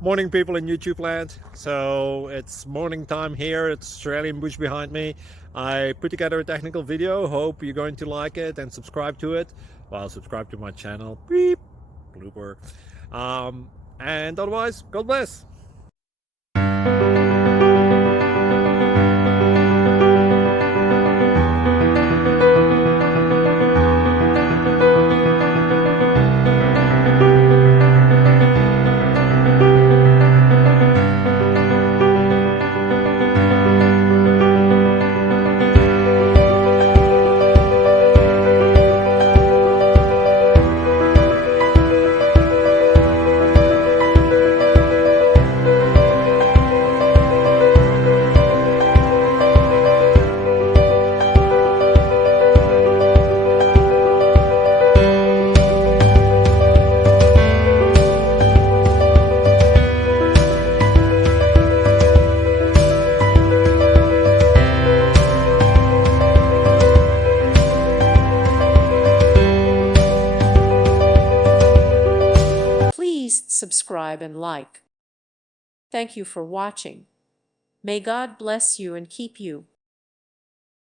Morning, people in YouTube land. So it's morning time here. It's Australian bush behind me. I put together a technical video. Hope you're going to like it and subscribe to it. Well, subscribe to my channel. Beep. Blooper. And otherwise, God bless. Please subscribe and like. Thank you for watching. May God bless you and keep you.